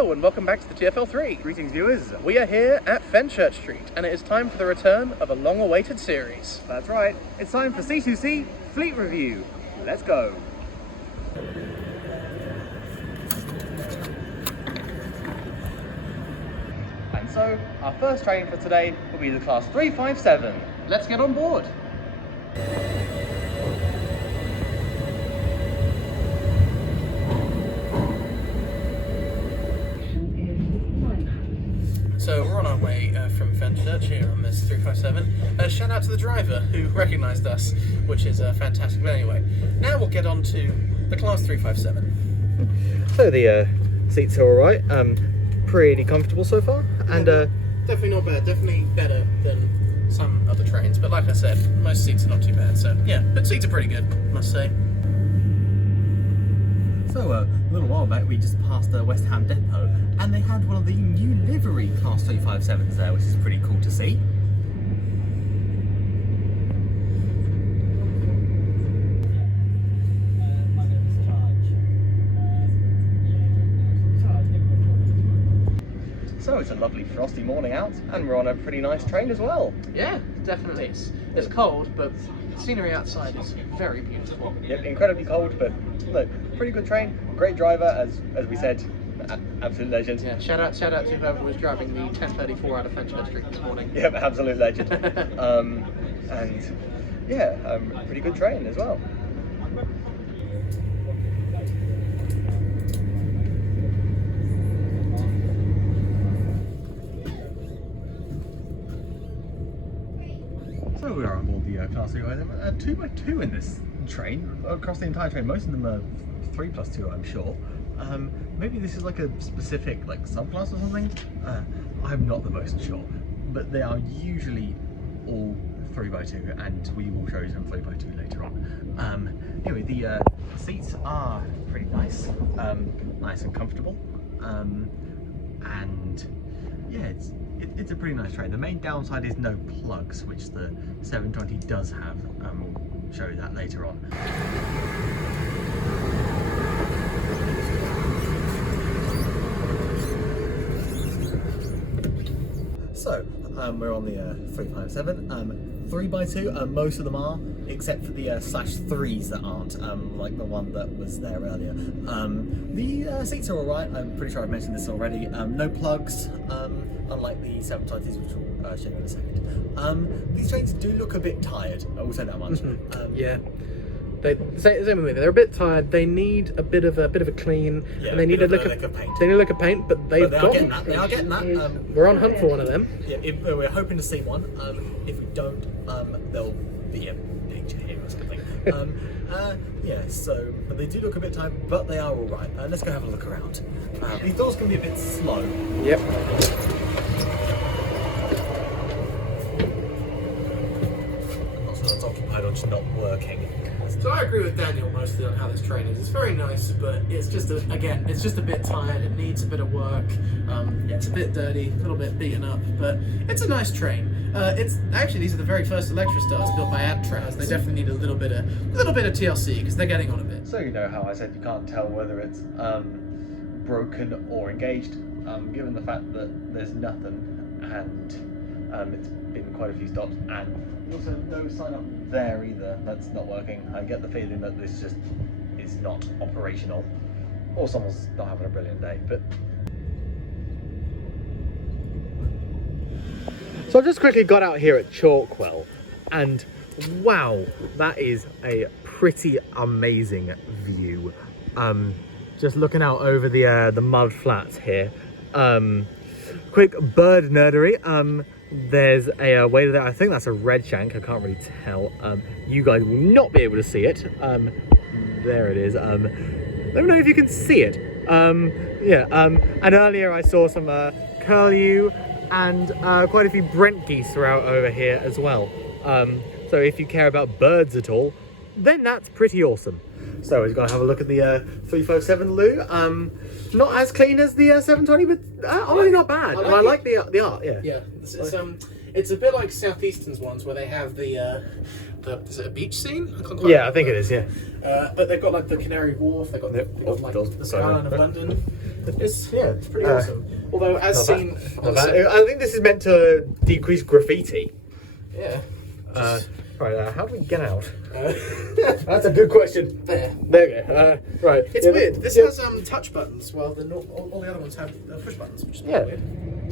Hello and welcome back to the TFL3. Greetings viewers. We are here at Fenchurch Street and it is time for the return of a long-awaited series. That's right, it's time for C2c Fleet Review. Let's go. And so, our first train for today will be the Class 357. Let's get on board. So we're on our way from Fenchurch here on this 357. Shout out to the driver who recognised us, which is fantastic. But anyway, now we'll get on to the Class 357. So the seats are alright, pretty comfortable so far, and definitely not bad, definitely better than some other trains, but like I said, most seats are not too bad, so yeah, but seats are pretty good, I must say. So a little while back we just passed West Ham Depot and they had one of the new livery Class 357s there, which is pretty cool to see. So it's a lovely frosty morning out and we're on a pretty nice train as well. Yeah, definitely. It's cold, but the scenery outside is very beautiful. Yep, incredibly cold, but look, pretty good train, great driver, as we said, absolute legend. Yeah, shout out to whoever was driving the 1034 out of Fenchurch Street this morning. Yep, absolute legend. And yeah, pretty good train as well. So we are on board the Class 357, 2x2 in this train, across the entire train. Most of them are 3+2, I'm sure. Maybe this is like a specific like subclass or something. I'm not the most sure, but they are usually all 3x2, and we will show you some 3x2 later on. Anyway, the seats are pretty nice, nice and comfortable, and yeah, it's a pretty nice train. The main downside is no plugs, which the 720 does have. We'll show you that later on. So, we're on the 357, 3x2, most of them are, except for the /3s that aren't, like the one that was there earlier. The seats are alright, I'm pretty sure I've mentioned this already. No plugs, unlike the 720s, which we'll show you in a second. These trains do look a bit tired, I will say that much. Yeah. Same with me. They're a bit tired. They need a bit of a clean, yeah, and they need a lick of paint. They need a lick of paint, but they've got getting that. They are getting that. We're on hunt for one of them. Yeah, we're hoping to see one. If we don't, there'll be a picture here or something. Yeah. So they do look a bit tired, but they are all right. Let's go have a look around. These doors can be a bit slow. Yep. I'm not sure it's occupied or just not working. So I agree with Daniel mostly on how this train is. It's very nice, but it's just it's just a bit tired. It needs a bit of work. It's a bit dirty, a little bit beaten up, but it's a nice train. It's actually, these are the very first Electrostars built by Adtraz. They definitely need a little bit of TLC because they're getting on a bit. So you know how I said you can't tell whether it's broken or engaged, given the fact that there's nothing and it's been quite a few stops, and also no sign up there either. That's not working. I get the feeling that this just is not operational, or someone's not having a brilliant day. But so I've just quickly got out here at Chalkwell, and wow, that is a pretty amazing view. Just looking out over the mud flats here. Quick bird nerdery. There's a waiter there. I think that's a red shank. I can't really tell. You guys will not be able to see it. There it is. Let me know if you can see it. Yeah. And earlier I saw some curlew and quite a few Brent geese throughout over here as well. So if you care about birds at all, then that's pretty awesome. So we've got to have a look at the 357 loo. Not as clean as the 720, but only not bad. I like the art. Yeah. Yeah. It's a bit like Southeastern's ones where they have is it a beach scene? I think it is. Yeah. But they've got like the Canary Wharf. They've got like the skyline of London. It's pretty awesome. Although, as seen, I think this is meant to decrease graffiti. yeah. Right, how do we get out? That's a good question. There. There we go. Right. It's weird. This has touch buttons, while all the other ones have push buttons, which is weird.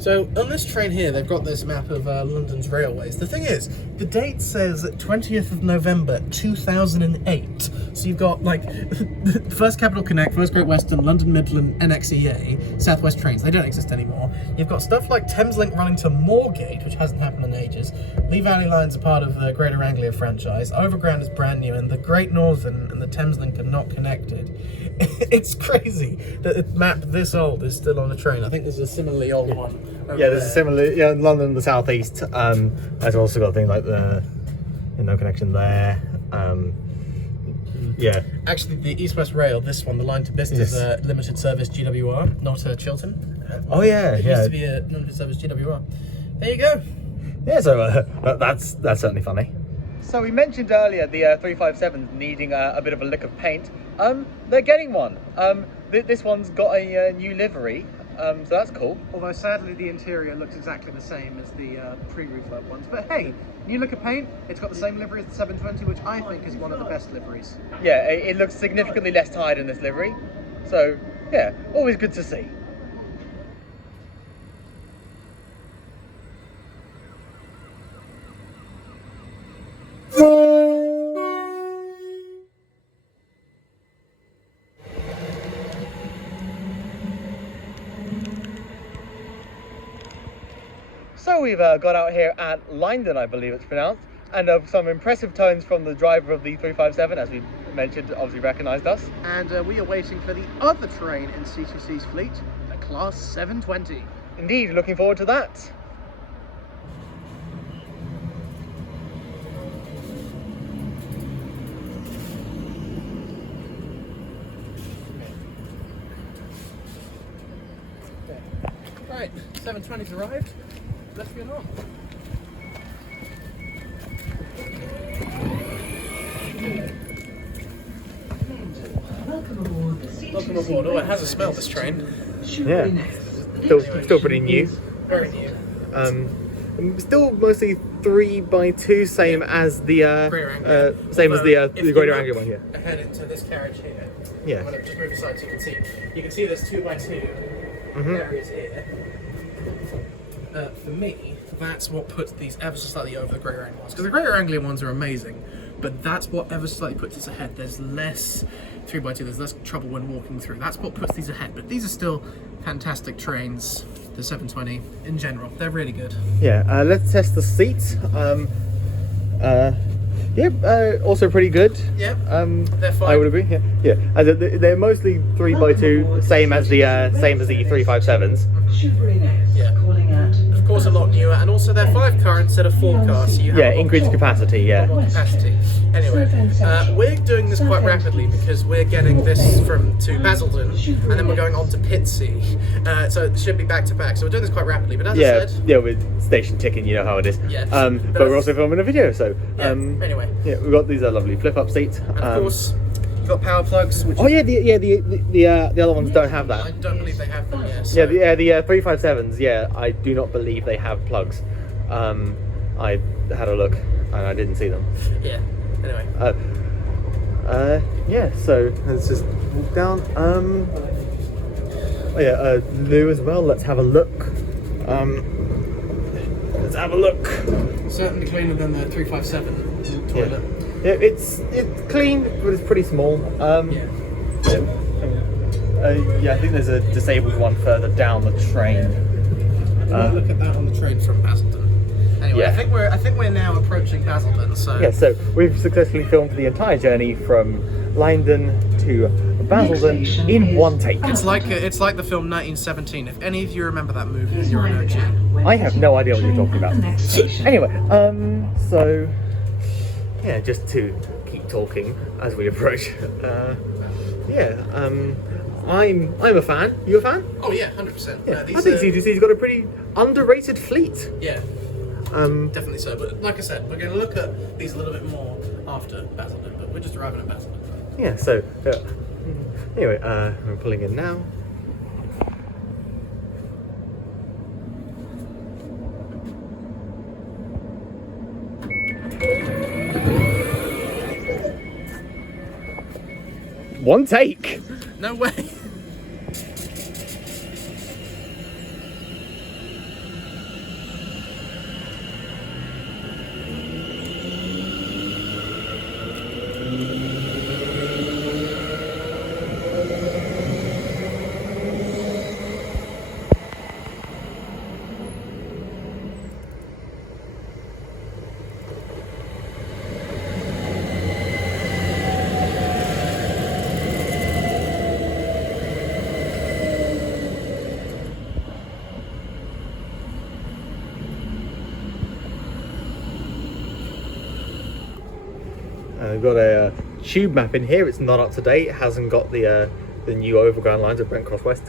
So on this train here, they've got this map of London's railways. The thing is, the date says 20th of November 2008. So you've got like First Capital Connect, First Great Western, London Midland, NXEA, Southwest trains. They don't exist anymore. You've got stuff like Thameslink running to Moorgate, which hasn't happened in ages. Lee Valley Line's a part of the Greater Anglia franchise. Overground is brand new, and the Great Northern and the Thameslink are not connected. It's crazy that a map this old is still on a train. I think there's a similarly old one. There's a similar. Yeah, in London, the southeast. Has also got things like the no connection there. Yeah. Actually, the East West Rail, this one, the line to Bicester is a limited service GWR, not a Chiltern. Oh yeah, it used to be a limited service GWR. There you go. Yeah, so that's certainly funny. So we mentioned earlier the 357 needing a bit of a lick of paint. They're getting one. This one's got a new livery, so that's cool. Although sadly the interior looks exactly the same as the pre-refurb ones. But hey, new lick of paint, it's got the same livery as the 720, which I think is one of the best liveries. Yeah, it looks significantly less tired in this livery. So yeah, always good to see. So we've got out here at Lyndon, I believe it's pronounced, and some impressive tones from the driver of the 357, as we mentioned, obviously recognised us. And we are waiting for the other train in c2c's fleet, the Class 720. Indeed, looking forward to that. Right, 720's arrived. Let's get on. Welcome aboard. Oh, it has a smell, this train. Yeah, still pretty new. Very new. Still mostly 3x2, same as the Greater Anglia one here. Ahead into this carriage here. Yeah. I'm going to just move aside so you can see there's 2x2 carriages here. For me, that's what puts these ever so slightly over the Greater Anglia ones. Because the Greater Anglia ones are amazing, but that's what ever so slightly puts us ahead. There's less 3x2, there's less trouble when walking through. That's what puts these ahead. But these are still fantastic trains, the 720 in general. They're really good. Yeah, let's test the seats. Also pretty good. Yeah, they're fine. I would agree. Yeah. They're mostly 3x2, same as the 357s. Yeah. Of course, a lot newer, and also they're 5 car instead of 4 car, so you have increased capacity. Yeah. More capacity. Anyway, we're doing this quite rapidly because we're getting this to Basildon, and then we're going on to Pitsea. So it should be back to back. So we're doing this quite rapidly. But as I said, with station ticking, you know how it is. Yeah. But we're also filming a video, so anyway. Yeah, we've got these lovely flip-up seats. And of course, you've got power plugs. Which the other ones don't have that. I don't believe they have them yet. So. Yeah, the 357s. Yeah, I do not believe they have plugs. I had a look and I didn't see them. Yeah. Anyway. So let's just walk down. Lou as well. Let's have a look. Let's have a look. Certainly cleaner than the 357 toilet. Yeah, it's clean, but it's pretty small. I think there's a disabled one further down the train. Look at that on the train from Basildon. Anyway, I think we're now approaching Basildon. So yeah, so we've successfully filmed the entire journey from Lyndon to Basildon in one take. It's like the film 1917. If any of you remember that movie, you're an OG. I have no idea what you're talking about. Anyway, just to keep talking as we approach. I'm a fan. You a fan? Oh yeah, 100%. Yeah, I think c2c's got a pretty underrated fleet. Yeah. Definitely so. But like I said, we're going to look at these a little bit more after Basildon. But we're just arriving at Basildon. Yeah. So anyway, we're pulling in now. one take. No way. I've got a tube map in here. It's not up to date. It hasn't got the new overground lines of Brent Cross West.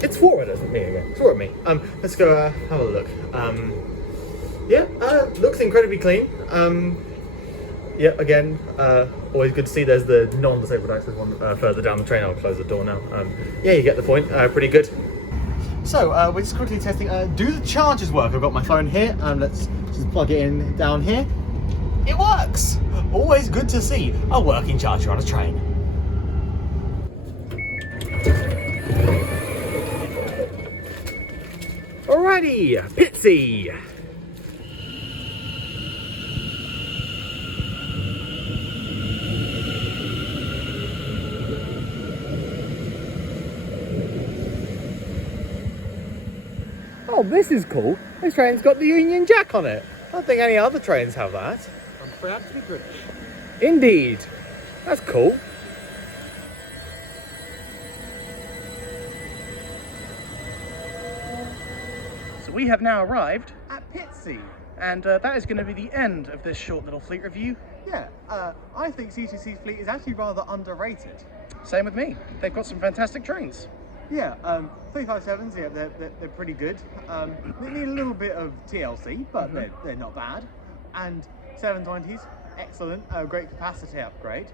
It's forward, isn't me again? It's forward me. Let's go have a look. Yeah, looks incredibly clean. Yeah, again, always good to see. There's the non-disabled access one further down the train. I'll close the door now. Yeah, you get the point. Pretty good. So we're just quickly testing. Do the chargers work? I've got my phone here. Let's just plug it in down here. It works. Always good to see a working charger on a train. Alrighty, Pitsy. Oh, this is cool. This train's got the Union Jack on it. I don't think any other trains have that. I'm proud to be British. Indeed. That's cool. So we have now arrived at Pitsy, and that is going to be the end of this short little fleet review. Yeah, I think C2C's fleet is actually rather underrated. Same with me. They've got some fantastic trains. Yeah, 357s, yeah, they're pretty good. They need a little bit of TLC, but they're not bad. And 720s, excellent, great capacity upgrade.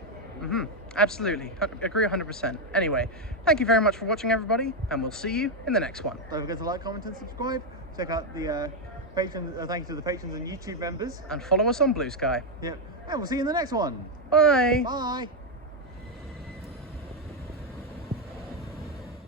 Absolutely, agree 100%. Anyway, thank you very much for watching, everybody, and we'll see you in the next one. Don't forget to like, comment, and subscribe. Check out the patrons. Thank you to the patrons and YouTube members. And follow us on Blue Sky. Yep, and we'll see you in the next one. Bye. Bye.